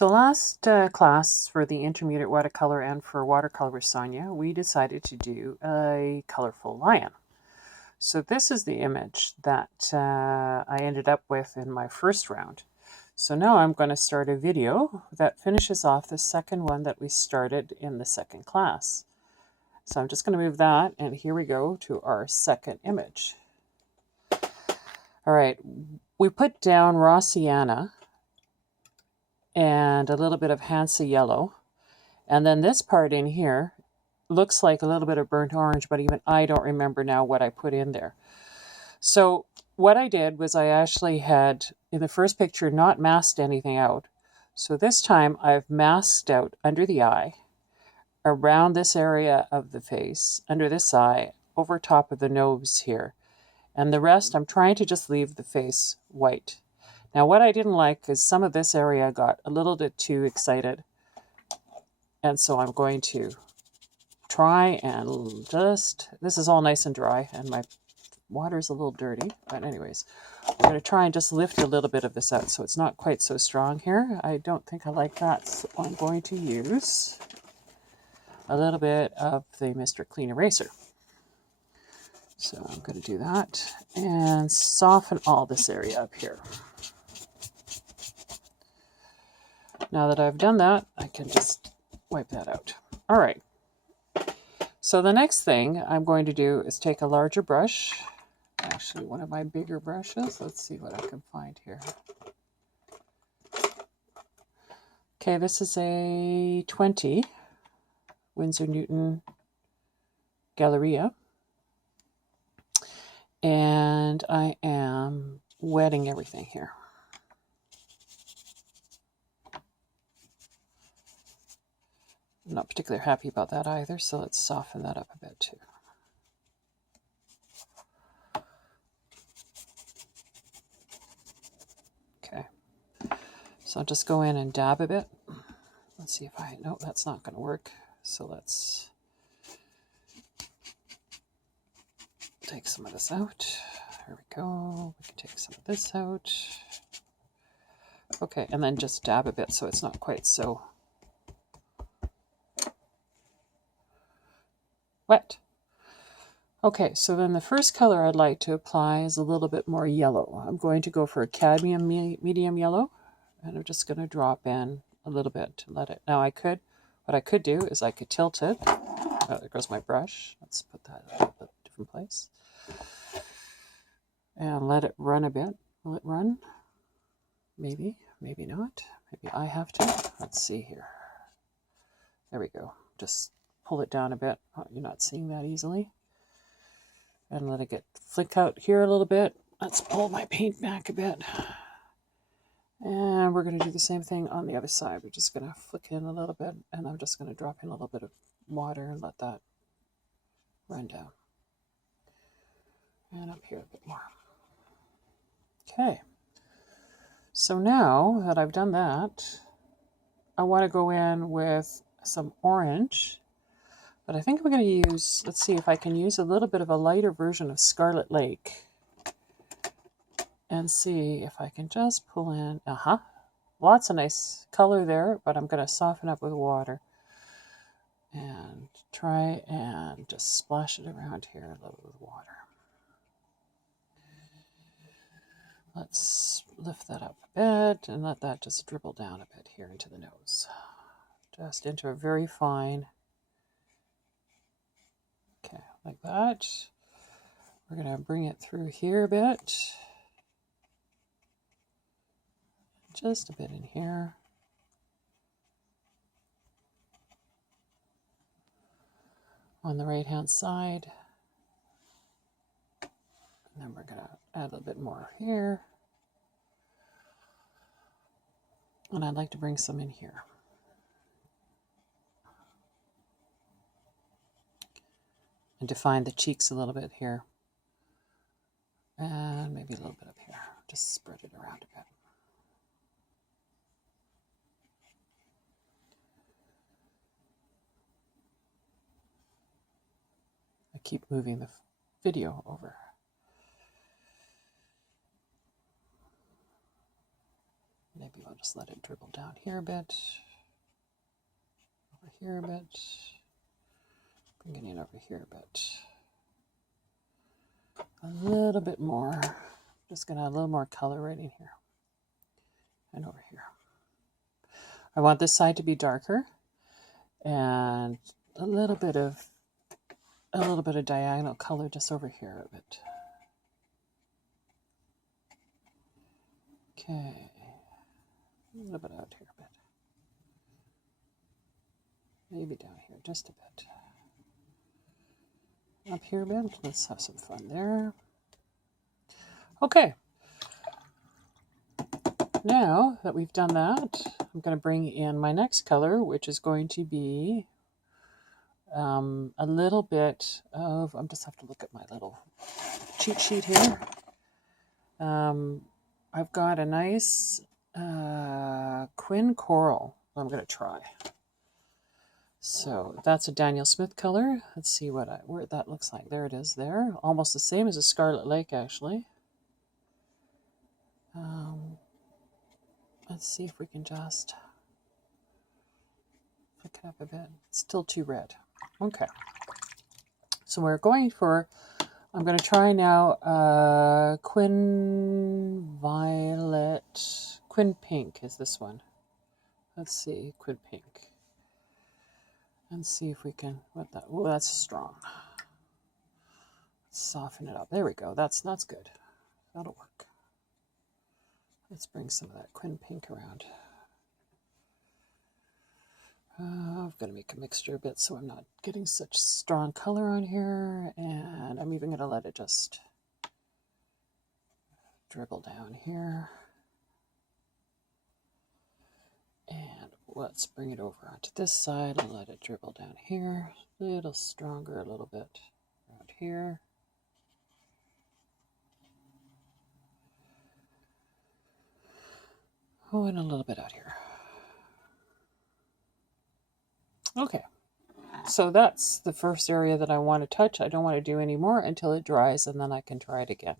So last class for the intermediate watercolor and for watercolor with Sonia, we decided to do a colorful lion. So this is the image that I ended up with in my first round. So now I'm going to start a video that finishes off the second one that we started in the second class. So I'm just going to move that, and here we go to our second image. All right, we put down raw sienna and a little bit of Hansa yellow. And then this part in here looks like a little bit of burnt orange, but even I don't remember now what I put in there. So what I did was I actually had, in the first picture, not masked anything out. So this time I've masked out under the eye, around this area of the face, under this eye, over top of the nose here. And the rest, I'm trying to just leave the face white. Now, what I didn't like is some of this area got a little bit too excited. And so I'm going to try and just, this is all nice and dry, and my water's a little dirty. But anyways, I'm going to try and just lift a little bit of this out so it's not quite so strong here. I don't think I like that, so I'm going to use a little bit of the Mr. Clean Eraser. So I'm going to do that and soften all this area up here. Now that I've done that, I can just wipe that out. All right. So the next thing I'm going to do is take a larger brush, actually one of my bigger brushes. Let's see what I can find here. Okay, this is a 20 Winsor Newton Galleria. And I am wetting everything here. I'm not particularly happy about that either, so let's soften that up a bit too. Okay, so I'll just go in and dab a bit. Let's see if no, that's not going to work. So let's take some of this out. There we go. We can take some of this out. Okay, and then just dab a bit so it's not quite so wet. Okay, so then the first color I'd like to apply is a little bit more yellow. I'm going to go for a cadmium medium yellow, and I'm just going to drop in a little bit to let it. Now what I could do is I could tilt it. Oh, there goes my brush. Let's put that in a different place. And let it run a bit. Will it run? Maybe, maybe not. Maybe I have to. Let's see here. There we go. Just pull it down a bit. Oh, you're not seeing that easily. And let it flick out here a little bit. Let's pull my paint back a bit. And we're going to do the same thing on the other side. We're just going to flick in a little bit, and I'm just going to drop in a little bit of water and let that run down. And up here a bit more. Okay. So now that I've done that, I want to go in with some orange. But I think I'm going to use, let's see if I can use a little bit of a lighter version of Scarlet Lake. And see if I can just pull in, lots of nice color there, but I'm going to soften up with water. And try and just splash it around here a little with water. Let's lift that up a bit and let that just dribble down a bit here into the nose. Just into a very fine, okay, like that. We're going to bring it through here a bit. Just a bit in here. On the right hand side. And then we're going to add a little bit more here. And I'd like to bring some in here. And define the cheeks a little bit here. And maybe a little bit up here. Just spread it around a bit. I keep moving the video over. maybe we'll just let it dribble down here a bit, over here a bit, bring it in over here a bit. A little bit more. Just gonna add a little more color right in here and over here. I want this side to be darker and a little bit of diagonal color just over here a bit. Okay, a little bit out here a bit. Maybe down here just a bit. Up here a bit. Let's have some fun there. Okay. Now that we've done that, I'm going to bring in my next color, which is going to be a little bit of, I just have to look at my little cheat sheet here. I've got a nice Quin Coral I'm going to try. So that's a Daniel Smith color. Let's see where that looks like. There it is there. Almost the same as a Scarlet Lake, actually. Let's see if we can just pick it up a bit. It's still too red. Okay. So we're going for, I'm going to try now Quin Violet, Quin Pink is this one. Let's see, Quin Pink. And see if we can, oh, that's strong. Let's soften it up. There we go. That's good. That'll work. Let's bring some of that Quin Pink around. I've got to make a mixture a bit so I'm not getting such strong color on here. And I'm even going to let it just dribble down here. And let's bring it over onto this side and let it dribble down here. A little stronger, a little bit around here. Oh, and a little bit out here. Okay, so that's the first area that I want to touch. I don't want to do any more until it dries, and then I can try it again.